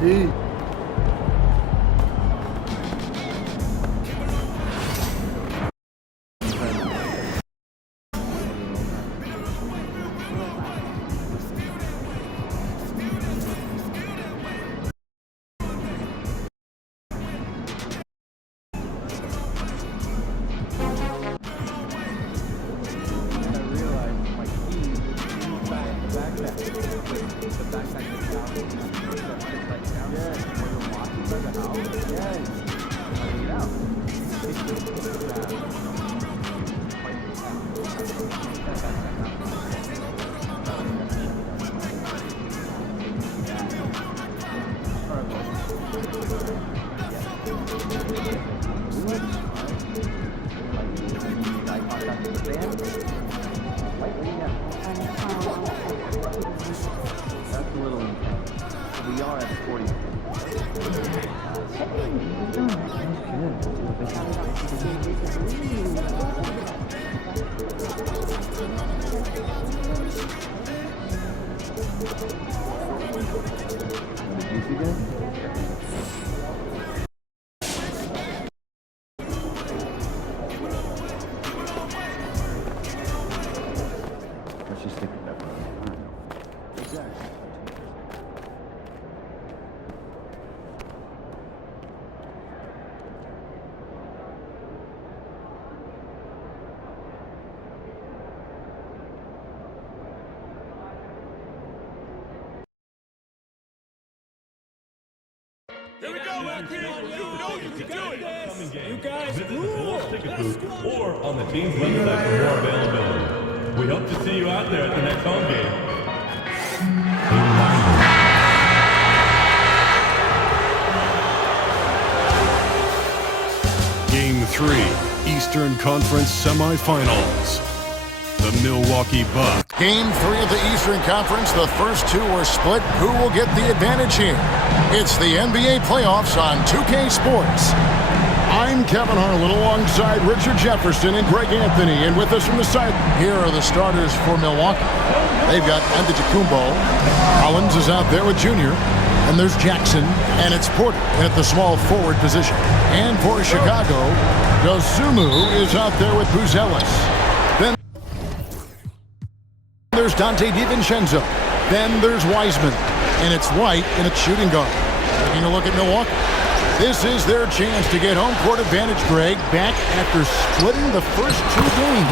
Heat. That's a little intense. We are at 40. Let's just stick with that one. Exactly. Here we go, Rocky! You know you can do it! You guys rule! Ticket booth or on the team's website for more availability. We hope to see you out there at the next home game. Game 3, Eastern Conference Semifinals. The Milwaukee Bucks. Game 3 of the Eastern Conference. The first two were split. Who will get the advantage here? It's the NBA playoffs on 2K Sports. I'm Kevin Harlan alongside Richard Jefferson and Greg Anthony. And with us from the side, here are the starters for Milwaukee. They've got Antetokounmpo. Collins is out there with Junior. And there's Jackson, and it's Porter at the small forward position. And for Chicago, Dosunmu is out there with Buzelis. Then there's Dante DiVincenzo. Then there's Wiseman, and it's White in its shooting guard. Taking a look at Milwaukee. This is their chance to get home court advantage, Greg, back after splitting the first two games.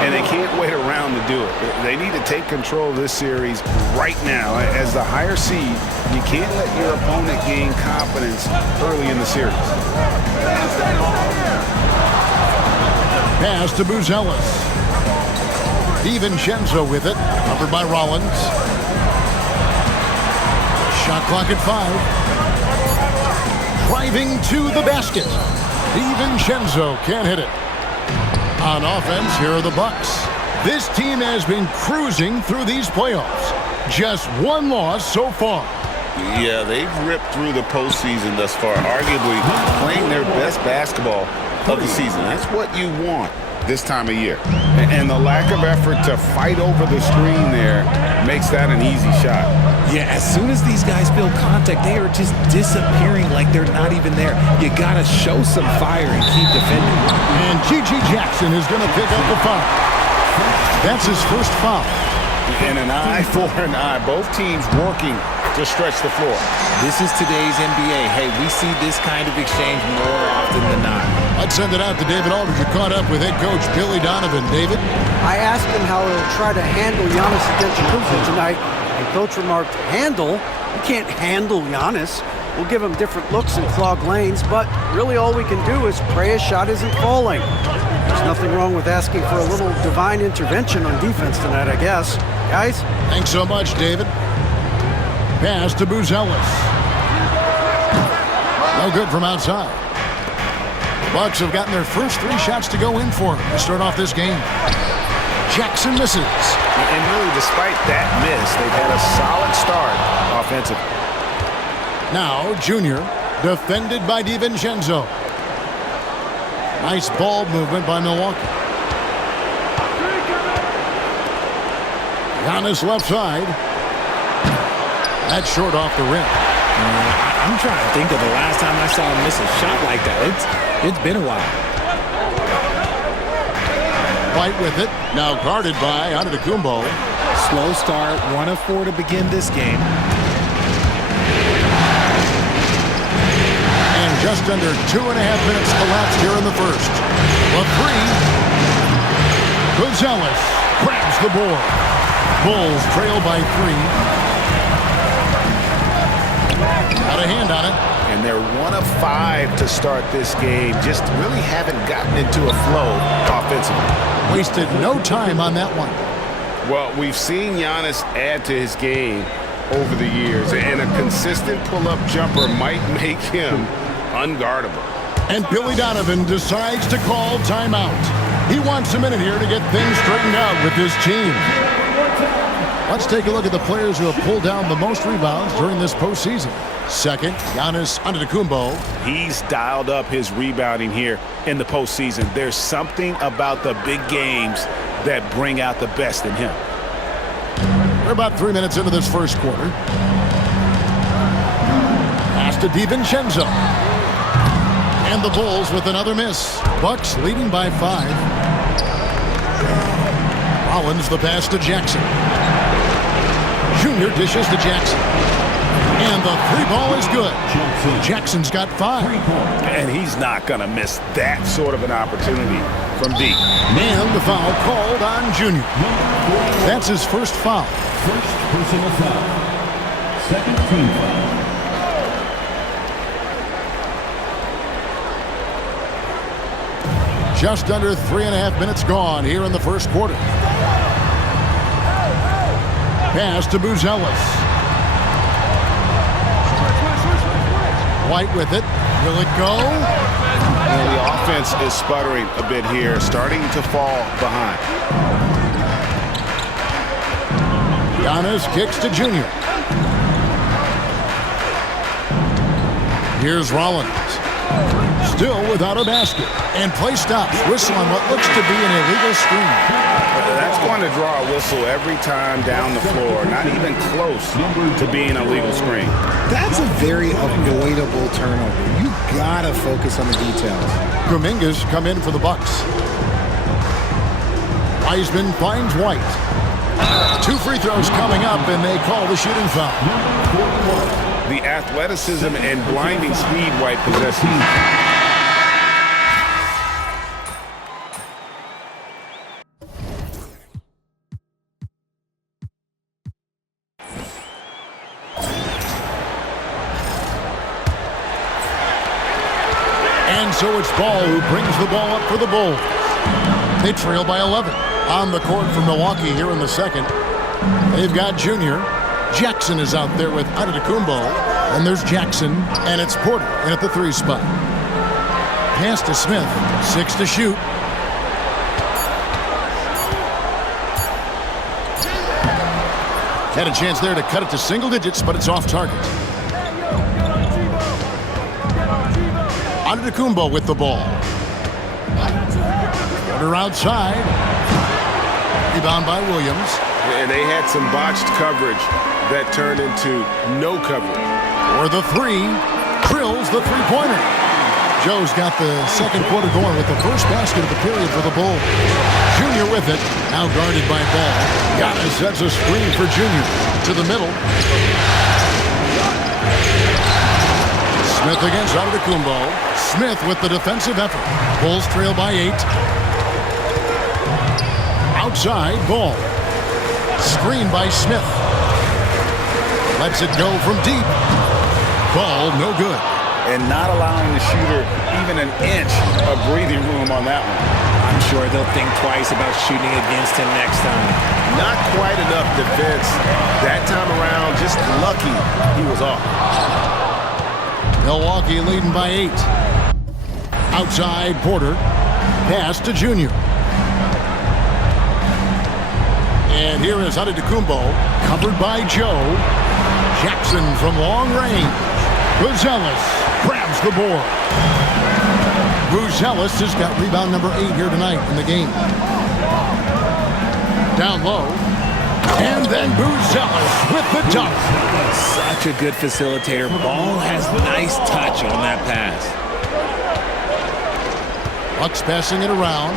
And they can't wait around to do it. They need to take control of this series right now. As the higher seed, you can't let your opponent gain confidence early in the series. Pass to Buzelis. DiVincenzo with it, covered by Rollins. Shot clock at 5. Driving to the basket. DiVincenzo can't hit it. On offense, here are the Bucks. This team has been cruising through these playoffs. Just one loss so far. Yeah, they've ripped through the postseason thus far, arguably playing their best basketball of the season. That's what you want this time of year. And the lack of effort to fight over the screen there makes that an easy shot. Yeah, as soon as these guys feel contact, they are just disappearing like they're not even there. You got to show some fire and keep defending. And G.G. Jackson is going to pick up the foul. That's his first foul. And an eye for an eye. Both teams working to stretch the floor. This is today's NBA. Hey, we see this kind of exchange more often than not. Let's send it out to David Aldridge. You caught up with head coach Billy Donovan. David? I asked him how he'll try to handle Giannis Antetokounmpo tonight, and coach remarked, handle? You can't handle Giannis. We'll give him different looks and clog lanes, but really all we can do is pray his shot isn't falling. There's nothing wrong with asking for a little divine intervention on defense tonight, I guess. Guys? Thanks so much, David. Pass to Buzelis. No good from outside. The Bucks have gotten their first 3 shots to go in for them to start off this game. Jackson misses. And really, despite that miss, they've had a solid start offensively. Now, Junior, defended by DiVincenzo. Nice ball movement by Milwaukee. Giannis left side. That's short off the rim. I'm trying to think of the last time I saw him miss a shot like that. It's been a while. White with it. Now guarded by Antetokounmpo. Slow start, 1 of 4 to begin this game. And just under 2.5 minutes elapsed here in the first. The three. Gonzalez grabs the board. Bulls trail by 3. Got a hand on it. And they're 1 of 5 to start this game. Just really haven't gotten into a flow offensively. Wasted no time on that one. Well, we've seen Giannis add to his game over the years, and a consistent pull-up jumper might make him unguardable. And Billy Donovan decides to call timeout. He wants a minute here to get things straightened out with his team. Let's take a look at the players who have pulled down the most rebounds during this postseason. Second, Giannis Antetokounmpo. He's dialed up his rebounding here in the postseason. There's something about the big games that bring out the best in him. We're about 3 minutes into this first quarter. Pass to DiVincenzo. And the Bulls with another miss. Bucks leading by 5. Rollins the pass to Jackson. Junior dishes to Jackson. And the 3-ball is good. Jackson's got 5. And he's not going to miss that sort of an opportunity from deep. And the foul called on Junior. That's his first foul. First personal foul. Second team foul. Just under 3.5 minutes gone here in the first quarter. Pass to Buzelis. White with it. Will it go? Well, the offense is sputtering a bit here, starting to fall behind. Giannis kicks to Junior. Here's Rollins. Still without a basket. And play stops. Whistle on what looks to be an illegal screen. That's going to draw a whistle every time down the floor. Not even close to being a legal screen. That's a very avoidable turnover. You gotta focus on the details. Kuminga's come in for the Bucks. Wiseman finds White. 2 free throws coming up, and they call the shooting foul. The athleticism and blinding speed White possesses. And so it's Ball who brings the ball up for the Bulls. They trail by 11. On the court for Milwaukee here in the second. They've got Junior. Jackson is out there with Antetokounmpo. And there's Jackson, and it's Porter in at the 3 spot. Pass to Smith. 6 to shoot. Had a chance there to cut it to single digits, but it's off target. Antetokounmpo with the ball. Porter outside. Rebound by Williams. And they had some botched coverage that turned into no coverage. Or the 3. Drills the 3-pointer. Joe's got the second quarter going with the first basket of the period for the Bulls. Junior with it. Now guarded by Ball. Giannis sets a screen for Junior. To the middle. Smith against Antetokounmpo. Smith with the defensive effort. Bulls trail by 8. Outside, Ball. Screen by Smith. Lets it go from deep. Ball, no good. And not allowing the shooter even an inch of breathing room on that one. I'm sure they'll think twice about shooting against him next time. Not quite enough defense. That time around, just lucky he was off. Milwaukee leading by 8. Outside, Porter. Pass to Junior. And here is Antetokounmpo, covered by Joe. Jackson from long range. Buzelis grabs the board. Buzelis has got rebound number 8 here tonight in the game. Down low. And then Buzelis with the dunk. such a good facilitator. Ball has nice touch on that pass. Bucks passing it around.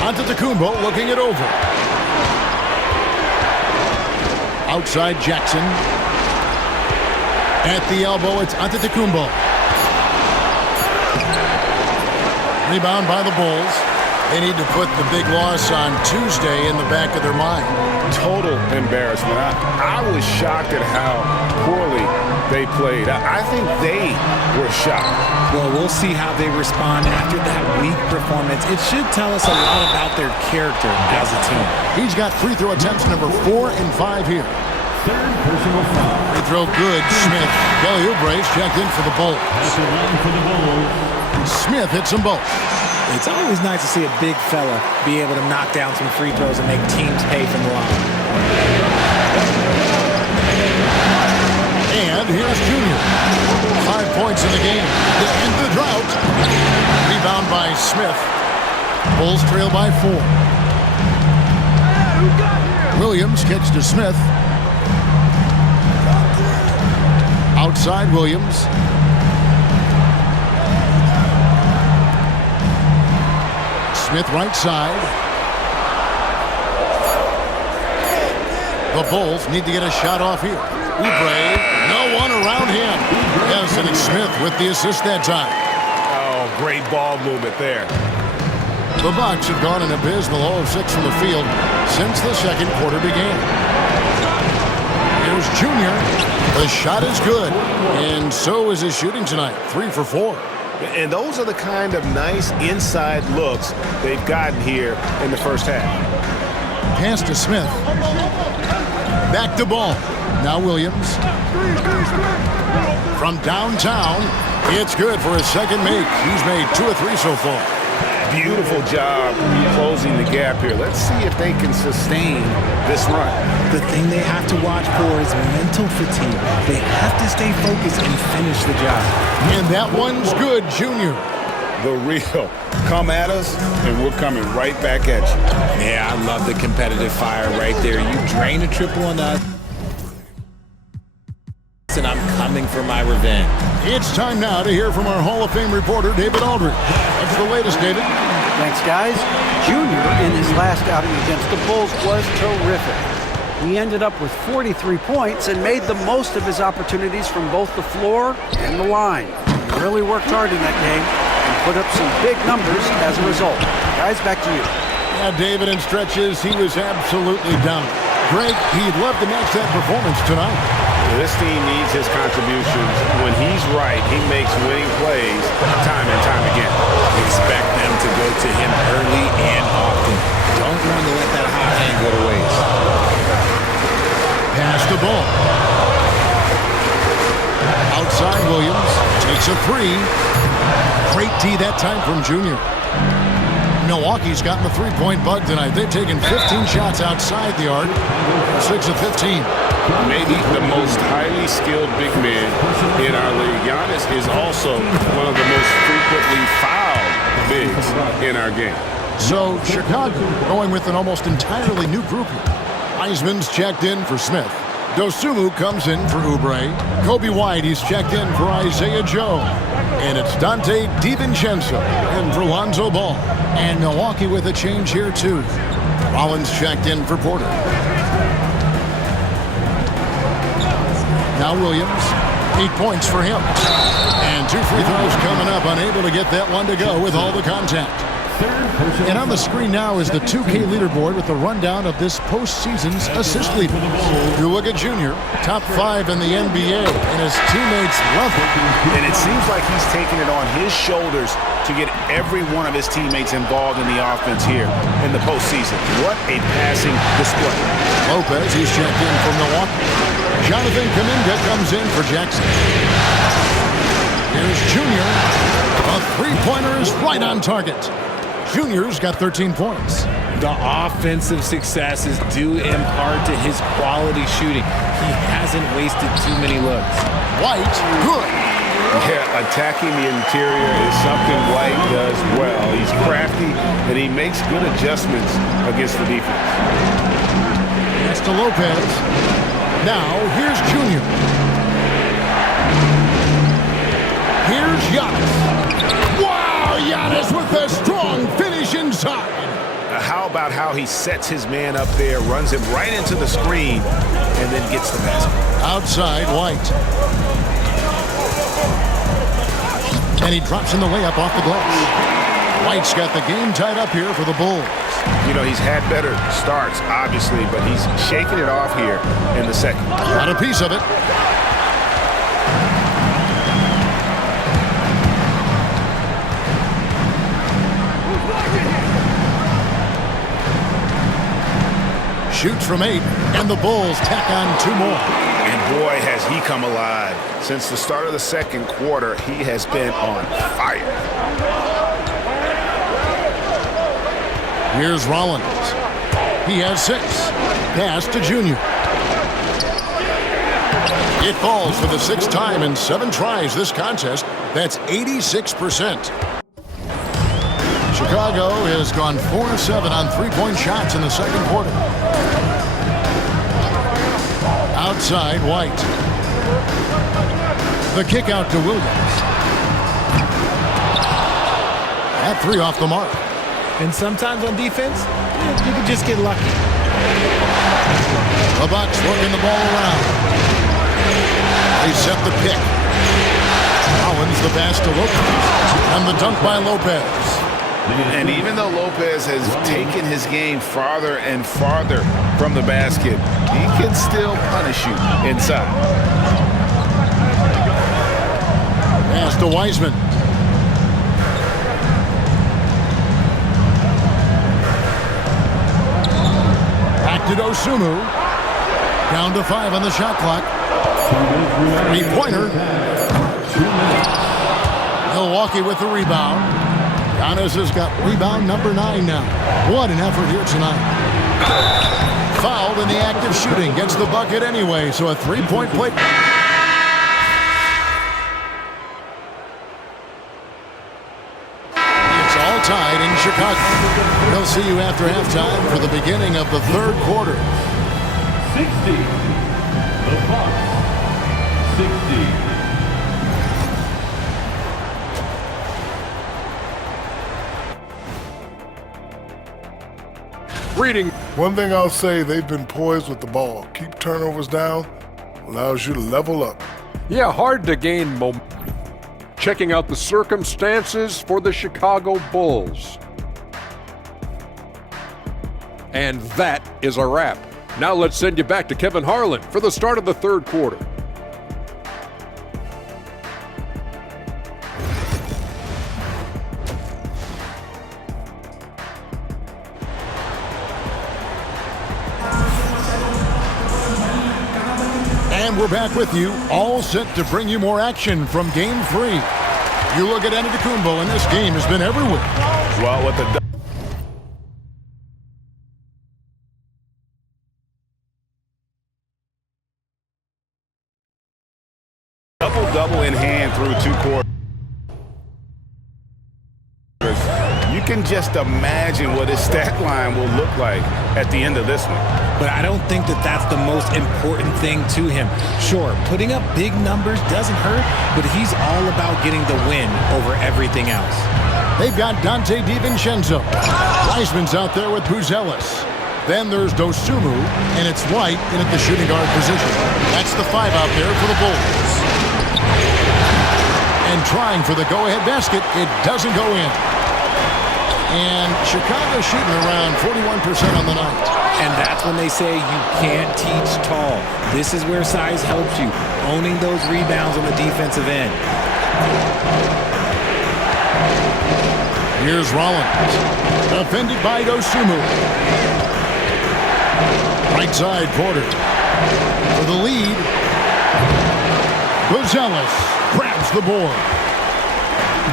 Antetokounmpo looking it over. Outside Jackson. At the elbow, it's Antetokounmpo. Rebound by the Bulls. They need to put the big loss on Tuesday in the back of their mind. Total embarrassment. I was shocked at how poorly they played. I think they were shocked. Well, we'll see how they respond after that weak performance. It should tell us a lot about their character as a team. He's got free throw attempts number 4 and 5 here. Third personal foul. Free throw good. Smith. Kelly Oubre's checked in for the Bulls. That's a line for the Bulls. Smith hits them both. It's always nice to see a big fella be able to knock down some free throws and make teams pay from the line. And here's Junior. 5 points in the game to end the drought. Rebound by Smith. Bulls trail by 4. Williams kicks to Smith. Outside Williams. Smith right side. The Bulls need to get a shot off here. Oubre, no one around him. Yes, and it's Smith with the assist that time. Oh, great ball movement there. The Bucks have gone an abysmal 0 of 6 from the field since the second quarter began. Here's Junior. The shot is good, and so is his shooting tonight. 3 for 4. And those are the kind of nice inside looks they've gotten here in the first half. Pass to Smith. Back to ball. Now Williams. From downtown, it's good for his second make. He's made 2 or 3 so far. Beautiful job closing the gap here. Let's see if they can sustain this run. The thing they have to watch for is mental fatigue. They have to stay focused and finish the job. And that one's good, Junior. The real. Come at us, and we're coming right back at you. Yeah, I love the competitive fire right there. You drain a triple on us, and I'm coming for my revenge. It's time now to hear from our Hall of Fame reporter, David Aldridge. That's the latest, David. Thanks, guys. Junior, in his last outing against the Bulls, was terrific. He ended up with 43 points and made the most of his opportunities from both the floor and the line. He really worked hard in that game and put up some big numbers as a result. Guys, back to you. Yeah, David, in stretches, he was absolutely dominant. Greg, he'd love to match that performance tonight. This team needs his contributions. When he's right, he makes winning plays time and time again. Expect them to go to him early and often. Don't want to let that hot hand go to waste. Pass the ball. Outside Williams takes a 3. Great D that time from Junior. Milwaukee's gotten the 3-point bug tonight. They've taken 15 shots outside the arc. 6 of 15. Maybe the most highly skilled big man in our league. Giannis is also one of the most frequently fouled bigs in our game. So Chicago going with an almost entirely new group here. Heisman's checked in for Smith. Dosunmu comes in for Oubre. Kobe White, he's checked in for Isaiah Joe. And it's Dante DiVincenzo in for Lonzo Ball. And Milwaukee with a change here too. Rollins checked in for Porter. Now Williams, 8 points for him. And 2 free throws coming up, unable to get that one to go with all the contact. And on the screen now is the 2K leaderboard with a rundown of this postseason's assist leader. You look at Junior, top 5 in the NBA, and his teammates love it. And it seems like he's taking it on his shoulders to get every one of his teammates involved in the offense here in the postseason. What a passing display. Lopez, he's checked in for Milwaukee. Jonathan Kuminga comes in for Jackson. Here's Junior. A three-pointer is right on target. Junior's got 13 points. The offensive success is due in part to his quality shooting. He hasn't wasted too many looks. White, good. Yeah, attacking the interior is something White does well. He's crafty, and he makes good adjustments against the defense. Pass pass to Lopez. Now, here's Junior. Here's Giannis. Wow, Giannis with a strong finish inside. How about how he sets his man up there, runs him right into the screen, and then gets the basket. Outside, White. And he drops in the layup off the glass. White's got the game tied up here for the Bulls. You know, he's had better starts, obviously, but he's shaking it off here in the second. Got a piece of it. Shoots from 8, and the Bulls tack on 2 more. And boy, has he come alive. Since the start of the second quarter, he has been on fire. Here's Rollins. He has 6. Pass to Junior. It falls for the 6th time in 7 tries this contest. That's 86%. Chicago has gone 4 of 7 on 3-point shots in the second quarter. Outside, White. The kick out to Williams. That 3 off the mark. And sometimes on defense, you can just get lucky. The Bucks working the ball around. They set the pick. Collins the pass to Lopez. And the dunk by Lopez. And even though Lopez has taken his game farther and farther from the basket, he can still punish you inside. Pass to Wiseman. Back to Dosunmu. Down to 5 on the shot clock. 3-pointer. Milwaukee with the rebound. Giannis has got rebound number 9 now. What an effort here tonight. Fouled in the act of shooting. Gets the bucket anyway, so a 3-point play. It's all tied in Chicago. We'll see you after halftime for the beginning of the third quarter. 60. The Bucks. 60. Reading. One thing I'll say, they've been poised with the ball. Keep turnovers down, allows you to level up. Yeah, hard to gain momentum. Checking out the circumstances for the Chicago Bulls. And that is a wrap. Now let's send you back to Kevin Harlan for the start of the third quarter. And we're back with you, all set to bring you more action from Game 3. You look at Antetokounmpo, and this game has been everywhere. Well, with the double-double in hand through 2 quarters. You can just imagine what his stat line will look like at the end of this one. But I don't think that that's the most important thing to him. Sure, putting up big numbers doesn't hurt, but he's all about getting the win over everything else. They've got Dante DiVincenzo. Wiseman's out there with Buzelis. Then there's Dosunmu, and it's White in at the shooting guard position. That's the 5 out there for the Bulls. And trying for the go-ahead basket, it doesn't go in. And Chicago shooting around 41% on the night. And that's when they say you can't teach tall. This is where size helps you, owning those rebounds on the defensive end. Here's Rollins, defended by Dosunmu. Right side, Porter. For the lead, Buzelis grabs the board.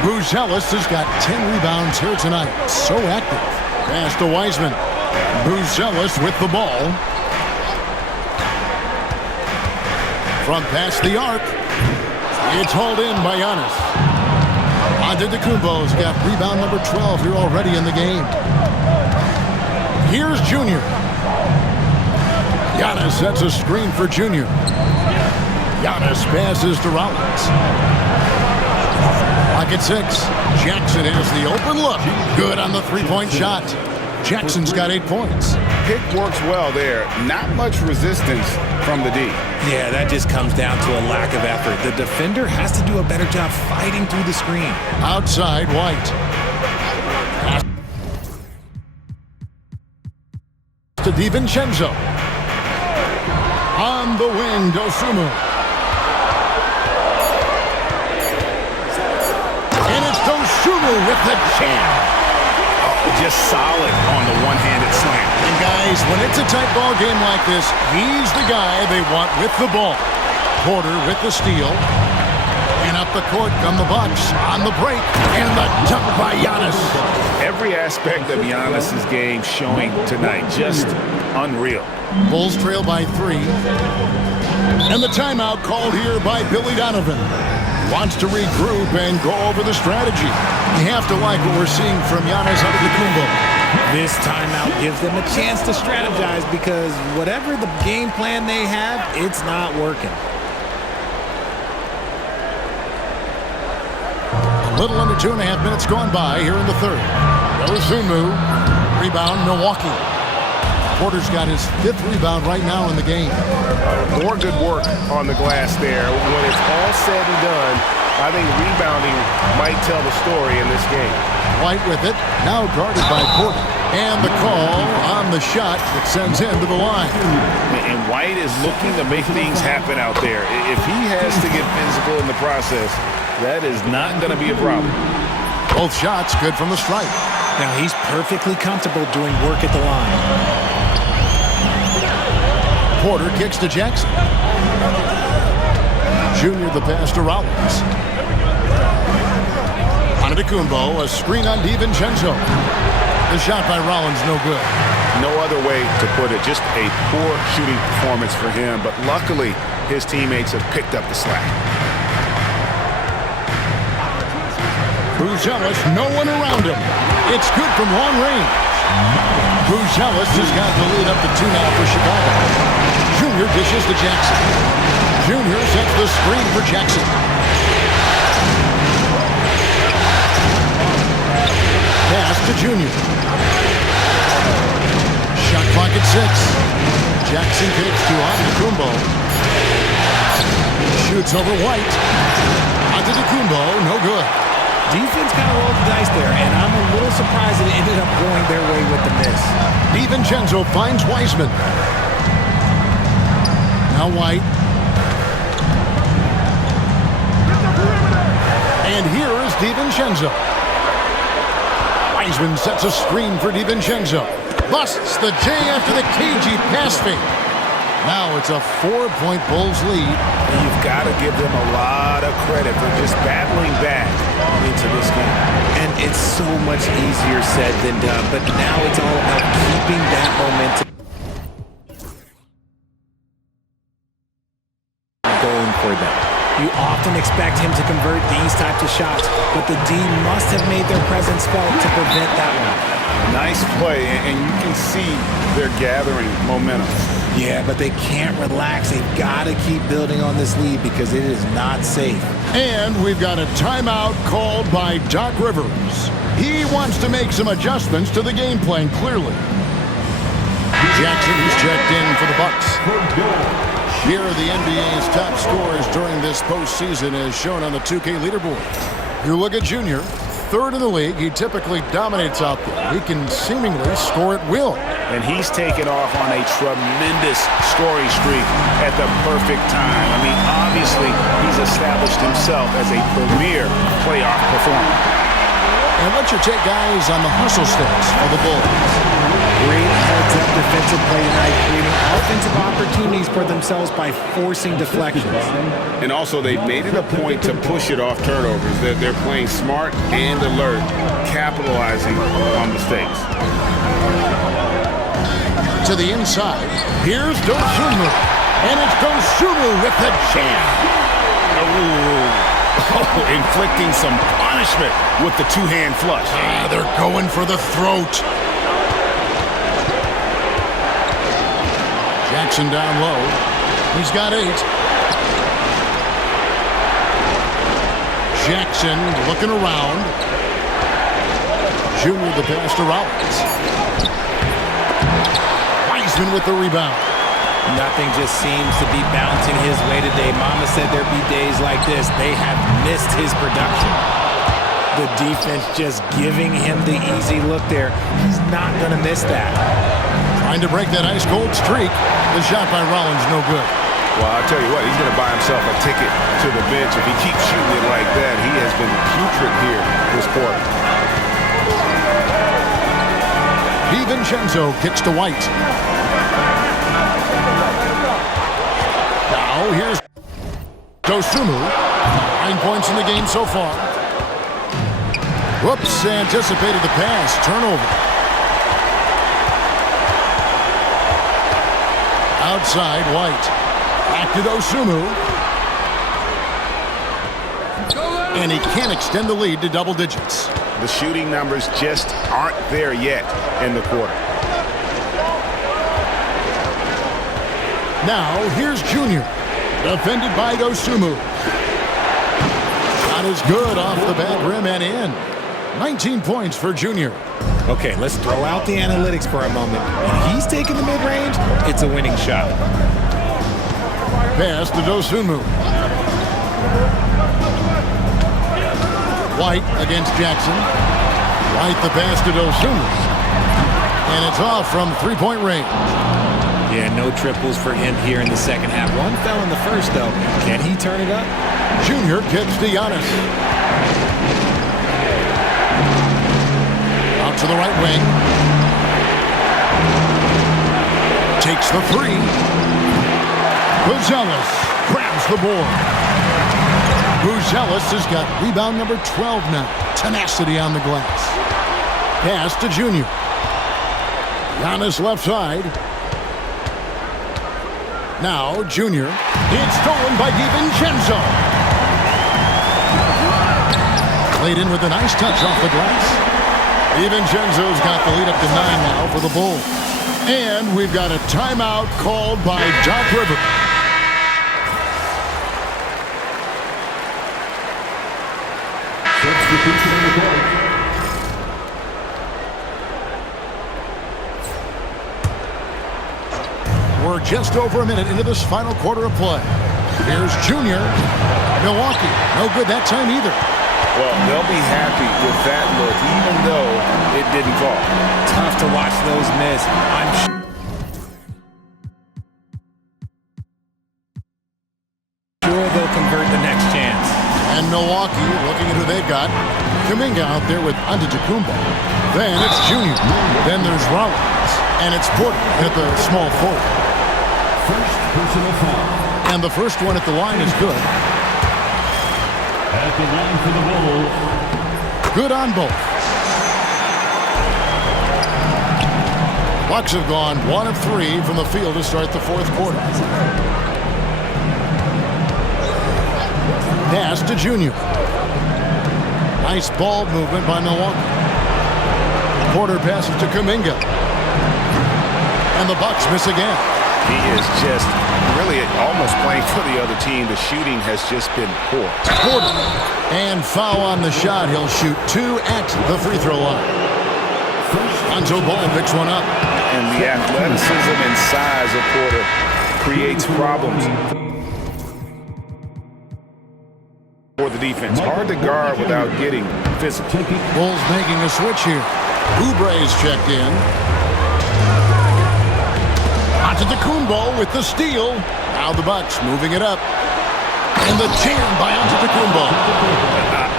Buzelis has got 10 rebounds here tonight. So active. Pass to Wiseman. Buzelis with the ball. From past the arc. It's hauled in by Giannis. Antetokounmpo's got rebound number 12 here already in the game. Here's Junior. Giannis sets a screen for Junior. Giannis passes to Rollins. Clock at 6. Jackson has the open look. Good on the three-point shot. Jackson's got 8 points. Pick works well there. Not much resistance from the D. Yeah, that just comes down to a lack of effort. The defender has to do a better job fighting through the screen. Outside, White. To DiVincenzo. On the wing, Dosunmu. And it's Dosunmu with the jam. Just solid on the one-handed slam. And guys, when it's a tight ball game like this, he's the guy they want with the ball. Porter with the steal. And up the court come the Bucks on the break. And the dunk by Giannis. Every aspect of Giannis's game showing tonight. Just unreal. Bulls trail by 3. And the timeout called here by Billy Donovan. Wants to regroup and go over the strategy. You have to like what we're seeing from Giannis Antetokounmpo. This timeout gives them a chance to strategize because whatever the game plan they have, it's not working. A little under 2.5 minutes gone by here in the third. Dosunmu, rebound, Milwaukee. Porter's got his 5th rebound right now in the game. More good work on the glass there. When it's all said and done, I think rebounding might tell the story in this game. White with it, now guarded by Porter. And the call on the shot that sends him to the line. And White is looking to make things happen out there. If he has to get physical in the process, that is not going to be a problem. Both shots good from the stripe. Now he's perfectly comfortable doing work at the line. Porter kicks to Jackson. Junior the pass to Rollins. Antetokounmpo, a screen on DiVincenzo. The shot by Rollins, no good. No other way to put it. Just a poor shooting performance for him. But luckily, his teammates have picked up the slack. Buzelis, no one around him. It's good from long range. Buzelis has got the lead up to 2 now for Chicago. Junior dishes to Jackson. Junior sets the screen for Jackson. Pass to Junior. Shot clock at 6. Jackson kicks to Antetokounmpo. Shoots over White. Antetokounmpo, no good. Defense kind of rolled the dice there, and I'm a little surprised it ended up going their way with the miss. DiVincenzo finds Wiseman. Now White. And here is DiVincenzo. Wiseman sets a screen for DiVincenzo. Busts the J after the cagey pass fake. Now it's a 4-point Bulls lead. You've got to give them a lot of credit for just battling back into this game. And it's so much easier said than done, but now it's all about keeping that momentum going for them. You often expect him to convert these types of shots, but the D must have made their presence felt to prevent that one. Nice play, and you can see they're gathering momentum. Yeah, but they can't relax. They've got to keep building on this lead because it is not safe. And we've got a timeout called by Doc Rivers. He wants to make some adjustments to the game plan, clearly. Jackson is checked in for the Bucks. Here are the NBA's top scorers during this postseason as shown on the 2K leaderboard. You look at Junior, 3rd in the league. He typically dominates out there. He can seemingly score at will. And he's taken off on a tremendous scoring streak at the perfect time. I mean, obviously, he's established himself as a premier playoff performer. And what's your take, guys, on the hustle stats for the Bulls? Great heads-up defensive play tonight, creating offensive opportunities for themselves by forcing deflections. And also, they've made it a point to push it off turnovers. They're playing smart and alert, capitalizing on mistakes. To the inside, here's Dosunmu. And it's Dosunmu with the jam. Inflicting some punishment with the two-hand flush. They're going for the throat. Jackson down low. He's got 8. Jackson looking around. Junior the pass to Rollins. Wiseman with the rebound. Nothing just seems to be bouncing his way today. Mama said there'd be days like this. They have missed his production. The defense just giving him the easy look there. He's not going to miss that. Trying to break that ice-cold streak. The shot by Rollins, no good. Well, I'll tell you what, he's going to buy himself a ticket to the bench. If he keeps shooting it like that, he has been putrid here this quarter. DiVincenzo kicks to White. Now here's Dosunmu. 9 points in the game so far. Whoops, anticipated the pass. Turnover. Outside, White. Back to Dosunmu. And he can't extend the lead to double digits. The shooting numbers just aren't there yet in the quarter. Now, here's Junior. Defended by Dosunmu. Shot is good off the back rim and in. 19 points for Junior. Okay, let's throw out the analytics for a moment. When he's taking the mid-range, it's a winning shot. Pass to Dosunmu. White against Jackson. White the pass to Dosunmu. And it's off from three-point range. Yeah, no triples for him here in the second half. One fell in the first, though. Can he turn it up? Junior kicks to Giannis. Out to the right wing. Takes the three. Buzelis grabs the board. Buzelis has got rebound number 12 now. Tenacity on the glass. Pass to Junior. Giannis left side. Now Junior. It's stolen by DiVincenzo. Played in with a nice touch off the glass. DiVincenzo's got the lead up to 9 now for the Bulls. And we've got a timeout called by Doc Rivers. We're just over a minute into this final quarter of play. Here's Junior. Milwaukee, no good that time either. Well, they'll be happy with that look, even though it didn't fall. Tough to watch those miss. I'm sure they'll convert the next chance. And Milwaukee, looking at who they've got. Kuminga out there with Antetokounmpo. Then it's Junior. Then there's Rollins. And it's Porter at the small forward. First personal foul. And the first one at the line is good. At the line for the Bulls. Good on both. Bucks have gone 1 of 3 from the field to start the fourth quarter. Pass to Junior. Nice ball movement by Milwaukee. Porter passes to Kuminga. And the Bucks miss again. He is just really almost playing for the other team. The shooting has just been poor. Porter. And foul on the shot. He'll shoot 2 at the free throw line. Lonzo Ball picks one up. And the athleticism and size of Porter creates problems for the defense. Hard to guard without getting physical. Bulls making a switch here. Oubre's checked in. Antetokounmpo with the steal. Now the Bucks moving it up. And the jam by Antetokounmpo.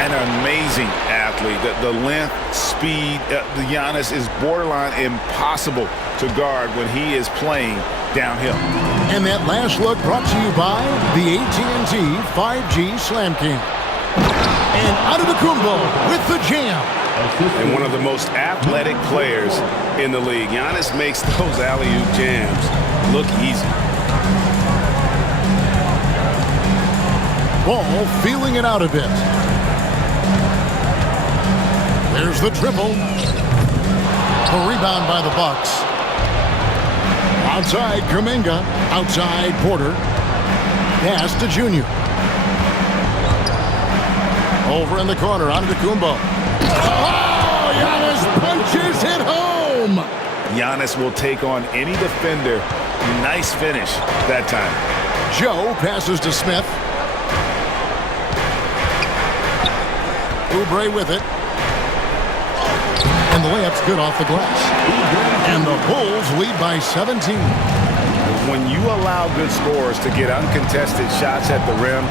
An amazing athlete. The length, speed, the Giannis is borderline impossible to guard when he is playing downhill. And that last look brought to you by the AT&T 5G Slam Cam. And Antetokounmpo with the jam. And one of the most athletic players in the league. Giannis makes those alley-oop jams look easy. Ball feeling it out a bit. There's the triple. The rebound by the Bucks. Outside Kuminga. Outside Porter. Pass to Junior. Over in the corner, Antetokounmpo. Oh, Giannis punches it home. Giannis will take on any defender. Nice finish that time. Joe passes to Smith. Oubre with it. And the layup's good off the glass. And the Bulls lead by 17. When you allow good scorers to get uncontested shots at the rim,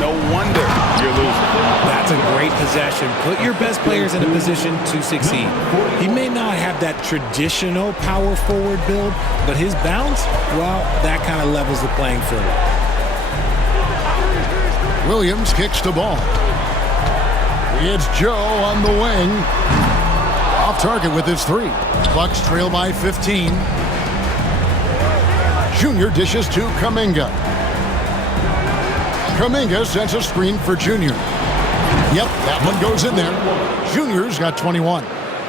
no wonder you're losing. That's a great possession. Put your best players in a position to succeed. He may not have that traditional power forward build, but his bounce, well, that kind of levels the playing field. Williams kicks the ball. It's Joe on the wing. Off target with his three. Bucks trail by 15. Junior dishes to Kuminga. Kuminga sends a screen for Junior. Yep, that one goes in there. Junior's got 21.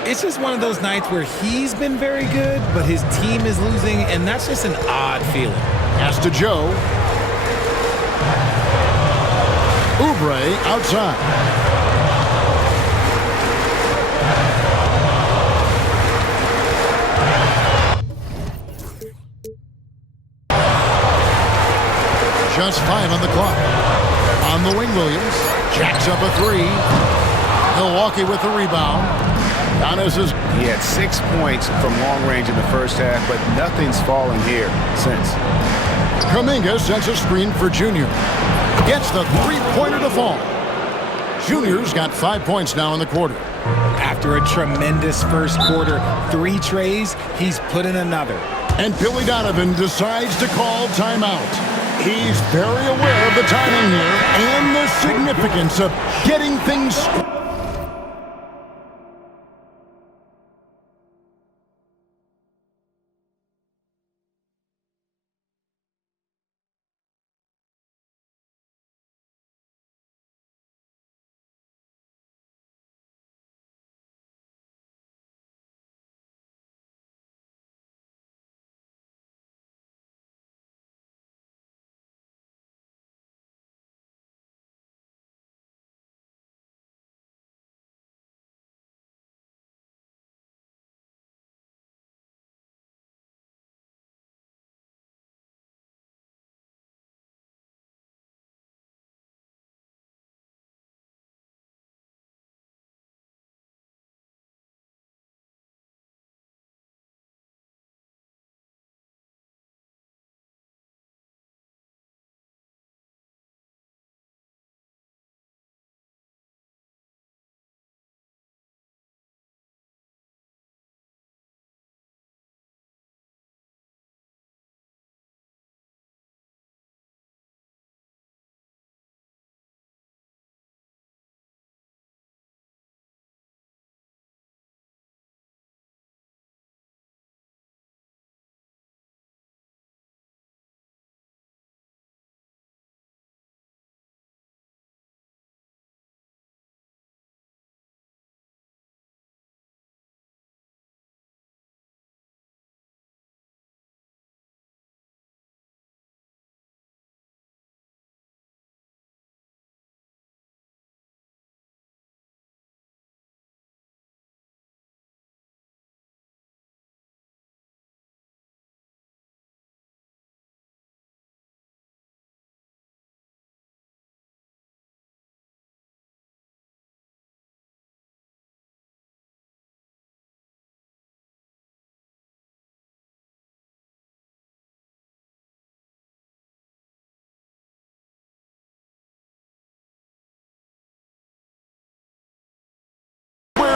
It's just one of those nights where he's been very good, but his team is losing, and that's just an odd feeling. Pass to Joe. Oubre outside. Just 5 on the clock. On the wing, Williams jacks up a three. Milwaukee with the rebound. Giannis is... He had 6 points from long range in the first half, but nothing's fallen here since. Kuminga sends a screen for Junior. Gets the three-pointer to fall. Junior's got 5 points now in the quarter. After a tremendous first quarter, 3 trays, he's put in another. And Billy Donovan decides to call timeout. He's very aware of the timing here and the significance of getting things...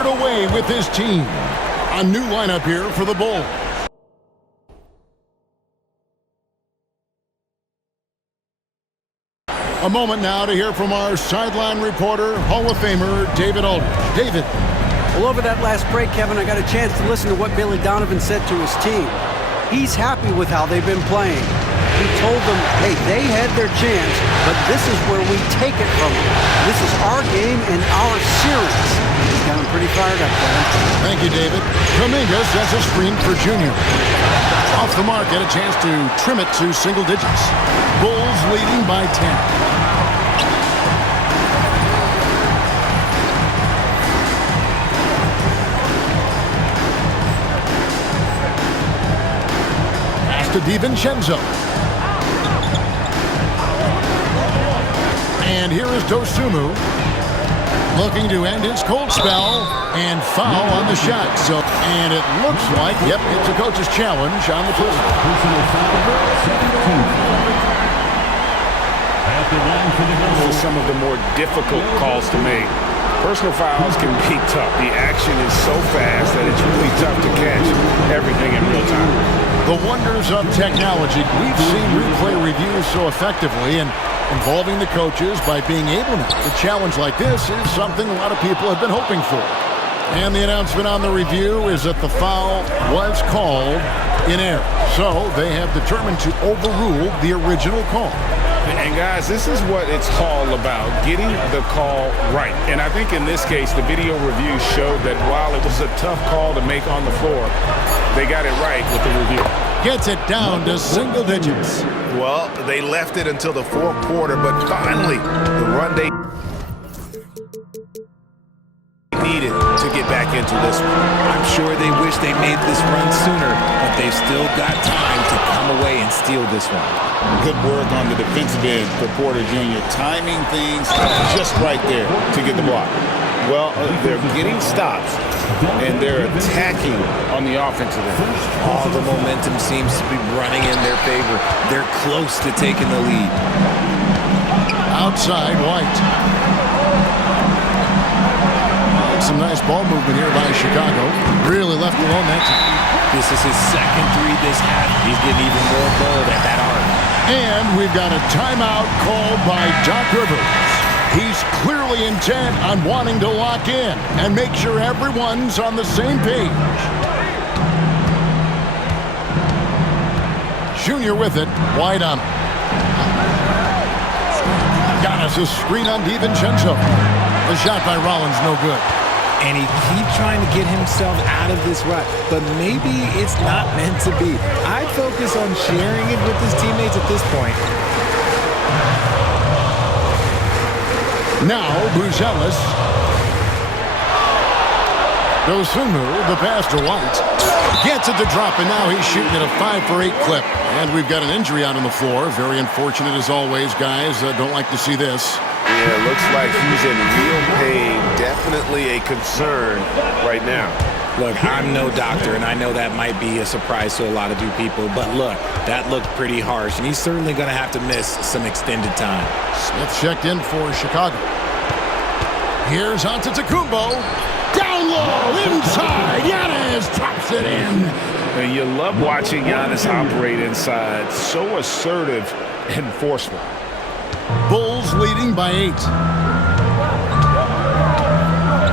away with his team. A new lineup here for the Bulls. A moment now to hear from our sideline reporter, Hall of Famer David Aldridge. David. Well, over that last break, Kevin, I got a chance to listen to what Billy Donovan said to his team. He's happy with how they've been playing. He told them, hey, they had their chance, but this is where we take it from them. This is our game and our series. These Sounding pretty fired up, Kevin. Thank you, David. Dominguez has a screen for Junior. Off the mark, get a chance to trim it to single digits. Bulls leading by 10. To DiVincenzo. And here is Dosunmu looking to end his cold spell and foul on the shot. And it looks like, yep, it's a coach's challenge on the play. These are some of the more difficult calls to make. Personal fouls can be tough. The action is so fast that it's really tough to catch everything in real time. The wonders of technology. We've seen replay reviews so effectively and involving the coaches by being able to challenge like this is something a lot of people have been hoping for. And the announcement on the review is that the foul was called in error. So they have determined to overrule the original call. And guys, this is what it's all about, getting the call right. And I think in this case, the video review showed that while it was a tough call to make on the floor, they got it right with the review. Gets it down to single digits. Well, they left it until the fourth quarter, but finally, the run they needed to get back into this one. I'm sure they wish they made this run sooner, but they've still got time to come away and steal this one. Good work on the defensive end for Porter Jr. Timing things just right there to get the block. Well, they're getting stops, and they're attacking on the offensive end. All the momentum seems to be running in their favor. They're close to taking the lead. Outside, White. Some nice ball movement here by Chicago. Really left alone that time. This is his second three this half. He's getting even more bold at that arc. And we've got a timeout called by Doc Rivers. He's clearly intent on wanting to lock in and make sure everyone's on the same page. Junior with it, White on him. Giannis' screen on DiVincenzo. The shot by Rollins, no good. And he keeps trying to get himself out of this rut, but maybe it's not meant to be. I'd focus on sharing it with his teammates at this point. Now, Buzelis. Dosunmu, the pass to White. Gets it to drop, and now he's shooting at a 5-for-8 clip. And we've got an injury out on the floor. Very unfortunate as always, guys. Don't like to see this. Yeah, it looks like he's in real pain. Definitely a concern right now. Look, I'm no doctor, and I know that might be a surprise to a lot of you people, but look, that looked pretty harsh, and he's certainly going to have to miss some extended time. Smith checked in for Chicago. Here's Antetokounmpo. Down low, inside. Giannis drops it in. And you love watching Giannis operate inside. So assertive and forceful. Bulls leading by 8.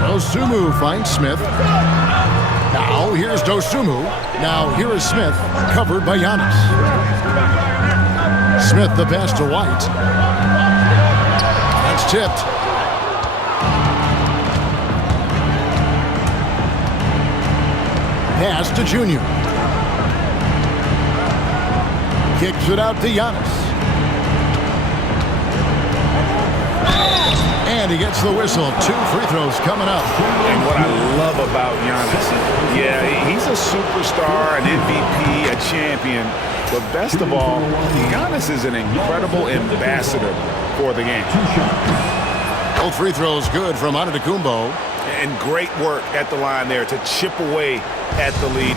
Dosunmu finds Smith. Now here's Dosunmu. Now here is Smith, covered by Giannis. Smith the pass to White. That's tipped. Pass to Junior. Kicks it out to Giannis. And he gets the whistle. 2 free throws coming up. And what I love about Giannis, yeah, he's a superstar, an MVP, a champion. But best of all, Giannis is an incredible ambassador for the game. Both free throws good from Antetokounmpo. And great work at the line there to chip away at the lead.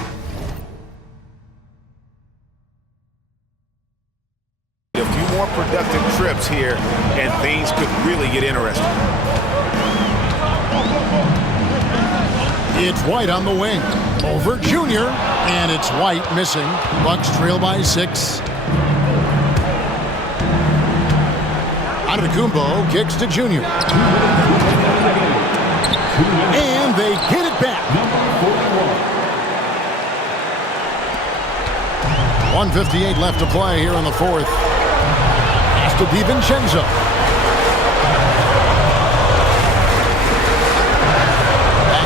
A few more productive trips here, and things could really get interesting. It's White on the wing. Over Junior, and it's White missing. Bucks trail by 6. Antetokounmpo kicks to Junior. And they get it back. 1:58 left to play here in the fourth. Pass to DiVincenzo.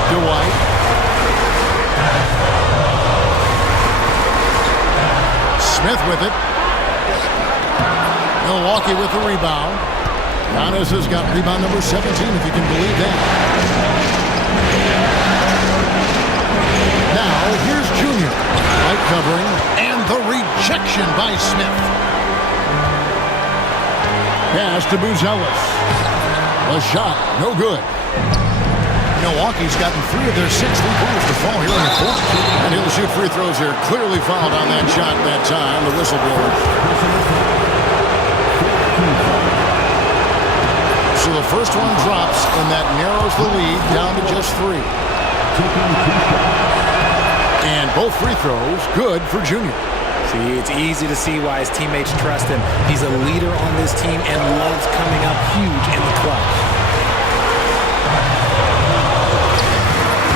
Dwight. Smith with it. Milwaukee with the rebound. Giannis has got rebound number 17, if you can believe that. Now, here's Junior. Light covering, and the rejection by Smith. Pass to Buzelis. The shot, no good. Milwaukee's gotten 3 of their 6 3-pointers to fall here in the fourth. And he'll shoot free throws here. Clearly fouled on that shot that time, the whistleblower. So the first one drops, and that narrows the lead down to just 3. And both free throws good for Junior. See, it's easy to see why his teammates trust him. He's a leader on this team and loves coming up huge in the clutch.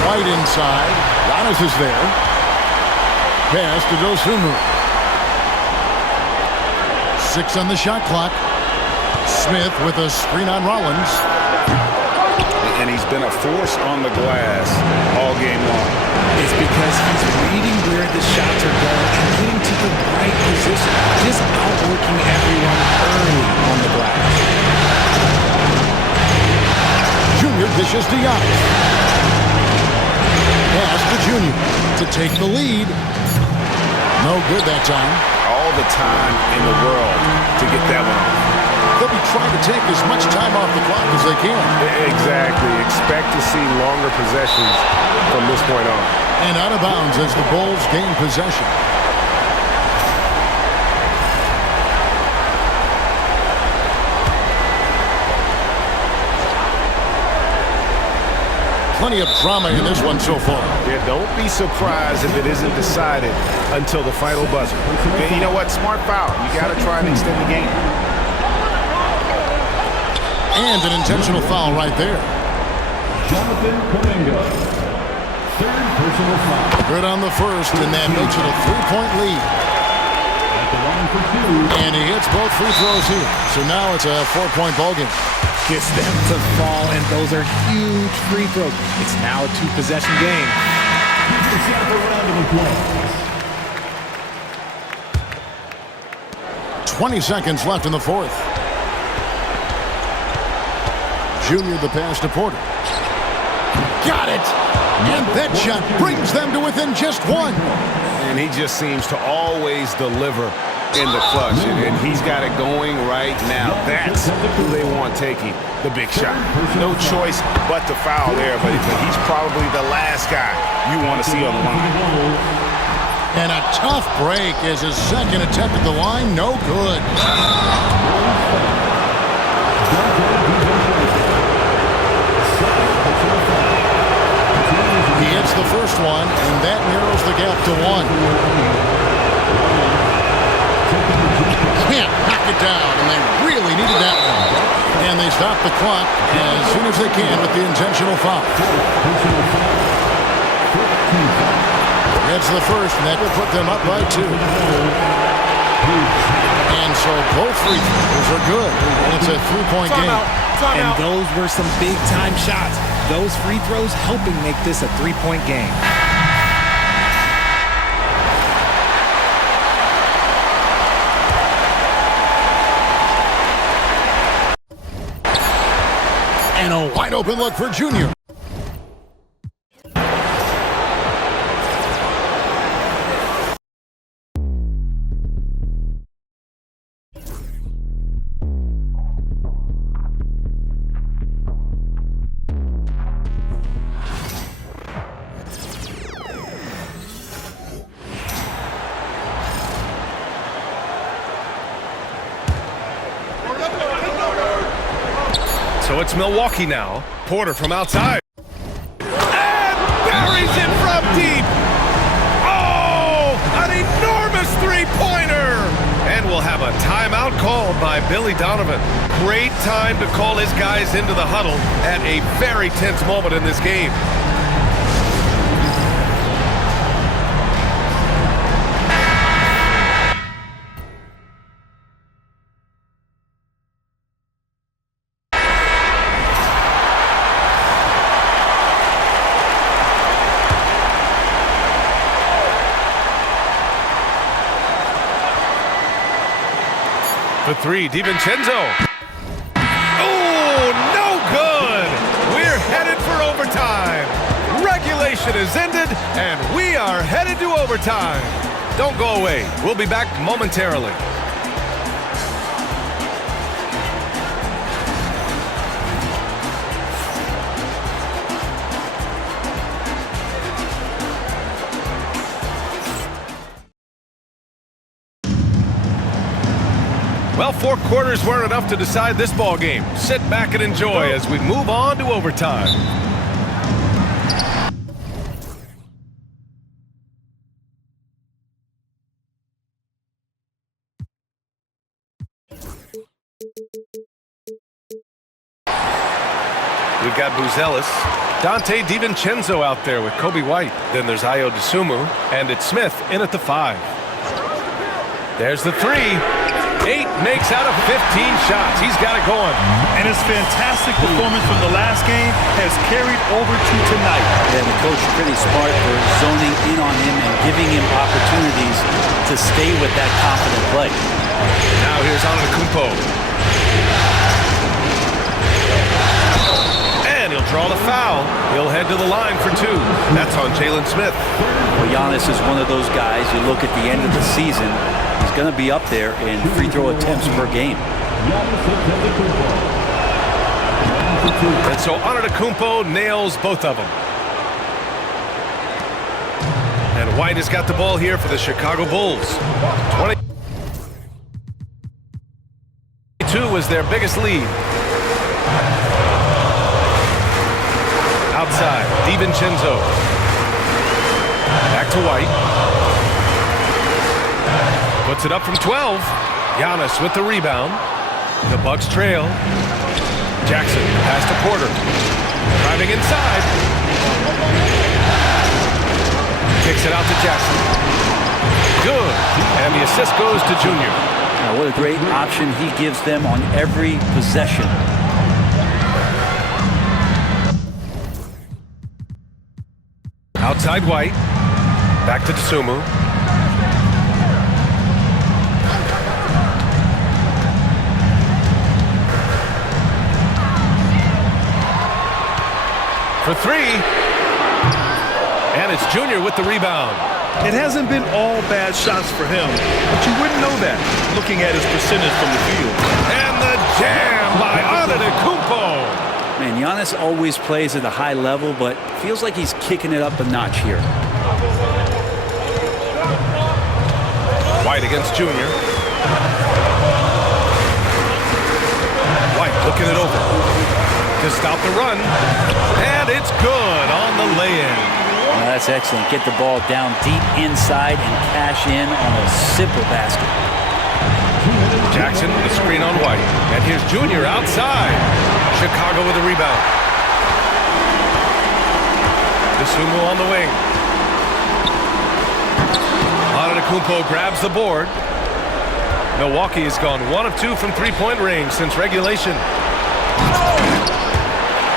White inside. Giannis is there. Pass to Dosunmu. 6 on the shot clock. Smith with a screen on Rollins. And he's been a force on the glass all game long. It's because he's reading where the shots are going and getting to the right position, just outworking everyone early on the glass. Junior dishes to Giannis. Pass to Junior to take the lead. No good that time. All the time in the world to get that one off. They'll be trying to take as much time off the clock as they can. Exactly. Expect to see longer possessions from this point on. And out of bounds as the Bulls gain possession. Plenty of drama in this one so far. Yeah, don't be surprised if it isn't decided until the final buzzer. And you know what? Smart foul. You got to try and extend the game. And an intentional foul right there. Jonathan Kuminga. Third personal foul. Good on the first, and that makes it a 3-point lead. At the line for 2. And he hits both free throws here. So now it's a 4-point ballgame. Gets them to fall, and those are huge free throws. It's now a 2-possession game. Let's have a round of applause. 20 seconds left in the fourth. Junior the pass to Porter. Got it! And that shot brings them to within just 1. And he just seems to always deliver in the clutch. And he's got it going right now. That's who they want taking the big shot. No choice but to foul there, but he's probably the last guy you want to see on the line. And a tough break as his second attempt at the line, no good. He hits the first one, and that narrows the gap to 1. Can't knock it down, and they really needed that one. And they stop the clock as soon as they can with the intentional foul. That's the first, and that will put them up by 2. And so both free throws are good. It's a 3-point game. And those were some big-time shots. Those free throws helping make this a 3-point game. And a wide-open look for Junior. So it's Milwaukee now. Porter from outside. And buries it from deep. Oh, an enormous three-pointer. And we'll have a timeout called by Billy Donovan. Great time to call his guys into the huddle at a very tense moment in this game. For three, DiVincenzo. Oh, no good! We're headed for overtime. Regulation is ended, and we are headed to overtime. Don't go away. We'll be back momentarily. Well, 4 quarters weren't enough to decide this ball game. Sit back and enjoy as we move on to overtime. We've got Buzelis, Dante DiVincenzo out there with Kobe White. Then there's Ayo Dosunmu, and it's Smith in at the 5. There's the 3. 8 makes out of 15 shots. He's got it going. And his fantastic performance from the last game has carried over to tonight. Yeah, the coach pretty smart for zoning in on him and giving him opportunities to stay with that confident play. Now here's Antetokounmpo. And he'll draw the foul. He'll head to the line for 2. That's on Jalen Smith. Well, Giannis is one of those guys, you look at the end of the season, he's going to be up there in free throw attempts per game. And so Antetokounmpo nails both of them. And White has got the ball here for the Chicago Bulls. 22 was their biggest lead. Outside, DiVincenzo. Back to White. Puts it up from 12. Giannis with the rebound. The Bucks trail. Jackson pass to Porter. Driving inside. Kicks it out to Jackson. Good. And the assist goes to Junior. Now, what a great option he gives them on every possession. Outside White. Back to Dosunmu. For 3. And it's Junior with the rebound. It hasn't been all bad shots for him, but you wouldn't know that looking at his percentage from the field. And the jam by Antetokounmpo. Man, Giannis always plays at a high level, but feels like he's kicking it up a notch here. White against Junior. White looking it over to stop the run. And it's good on the lay-in. Well, that's excellent. Get the ball down deep inside and cash in on a simple basket. Jackson with the screen on White. And here's Junior outside. Chicago with the rebound. Dosunmu on the wing. Antetokounmpo grabs the board. Milwaukee has gone 1 of 2 from three-point range since regulation.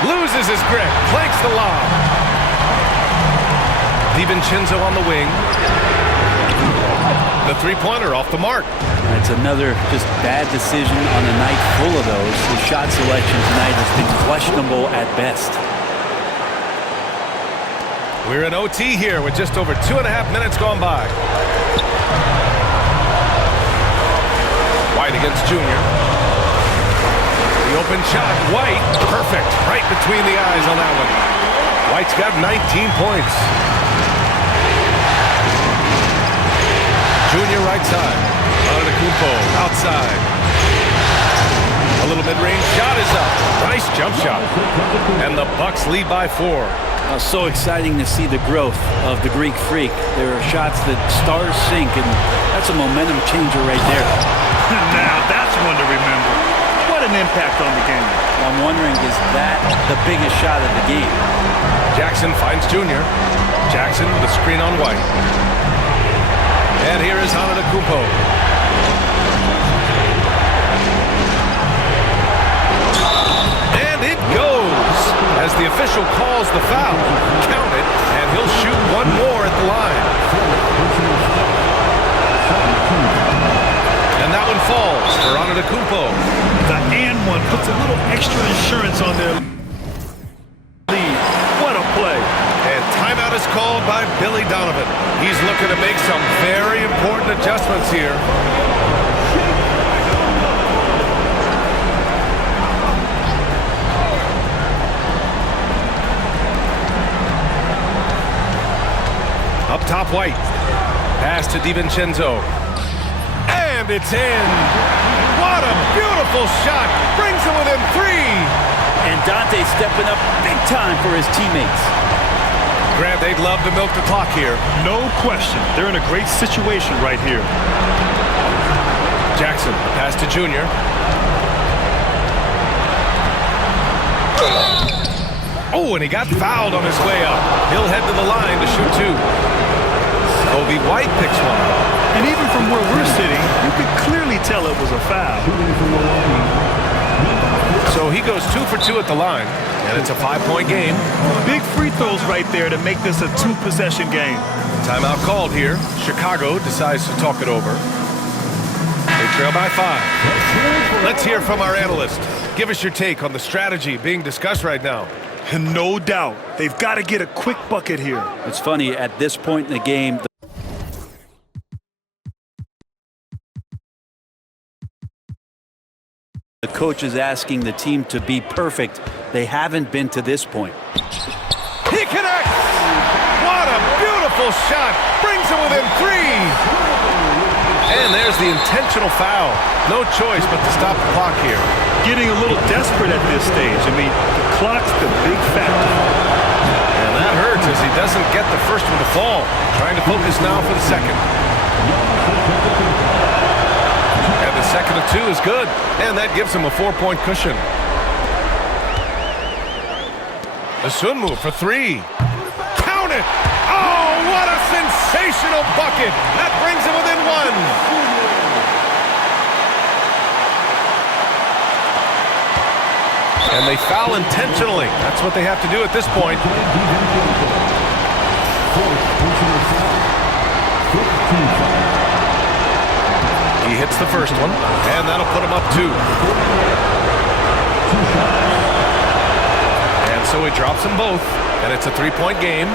Loses his grip. Planks the lob. DiVincenzo on the wing. The three-pointer off the mark. That's another just bad decision on a night full of those. His shot selection tonight has been questionable at best. We're in OT here with just over 2.5 minutes gone by. White against Junior. The open shot, White, perfect, right between the eyes on that one. White's got 19 points. Junior right side. Antetokounmpo outside. A little mid-range shot is up. Nice jump shot. And the Bucks lead by 4. So exciting to see the growth of the Greek Freak. There are shots that stars sink, and that's a momentum changer right there. Now that's one to remember. What an impact on the game. I'm wondering, is that the biggest shot of the game? Jackson finds Junior. Jackson with a screen on White. And here is Antetokounmpo. And it goes as the official calls the foul. Count it, and he'll shoot one more at the line. And that one falls for Antetokounmpo. Antetokounmpo. The and one puts a little extra insurance on their lead. What a play. And timeout is called by Billy Donovan. He's looking to make some very important adjustments here. Up top, White. Pass to DiVincenzo. And it's in. What a beautiful shot. Brings him within 3. And Dante stepping up big time for his teammates. Grant, they'd love to milk the clock here. No question. They're in a great situation right here. Jackson, the pass to Junior. Oh, and he got fouled on his way up. He'll head to the line to shoot 2. Kobe White picks one up. And even from where we're sitting, you could clearly tell it was a foul. So he goes 2 for 2 at the line, and it's a 5-point game. Big free throws right there to make this a 2-possession game. Timeout called here. Chicago decides to talk it over. They trail by 5. Let's hear from our analyst. Give us your take on the strategy being discussed right now. And no doubt, they've got to get a quick bucket here. It's funny, at this point in the game, the coach is asking the team to be perfect. They haven't been to this point. He connects! What a beautiful shot! Brings him within 3! And there's the intentional foul. No choice but to stop the clock here. Getting a little desperate at this stage. I mean, the clock's the big factor. And that hurts as he doesn't get the first one to fall. Trying to focus now for the second. And the second of 2 is good. And that gives him a 4-point cushion. The Sun move for 3. Count it! Oh, what a sensational bucket! That brings him within 1. And they foul intentionally. That's what they have to do at this point. He hits the first one, and that'll put him up 2. And so he drops them both, and it's a 3-point game.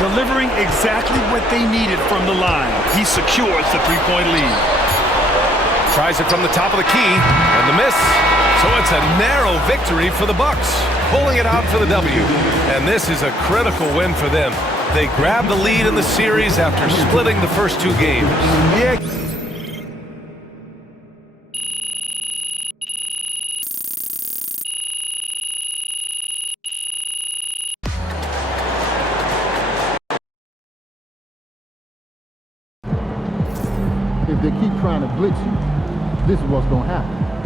Delivering exactly what they needed from the line. He secures the 3-point lead. Tries it from the top of the key, and the miss. So it's a narrow victory for the Bucks, pulling it out for the W. And this is a critical win for them. They grabbed the lead in the series after splitting the first 2 games. Yeah. If they keep trying to blitz you, this is what's going to happen.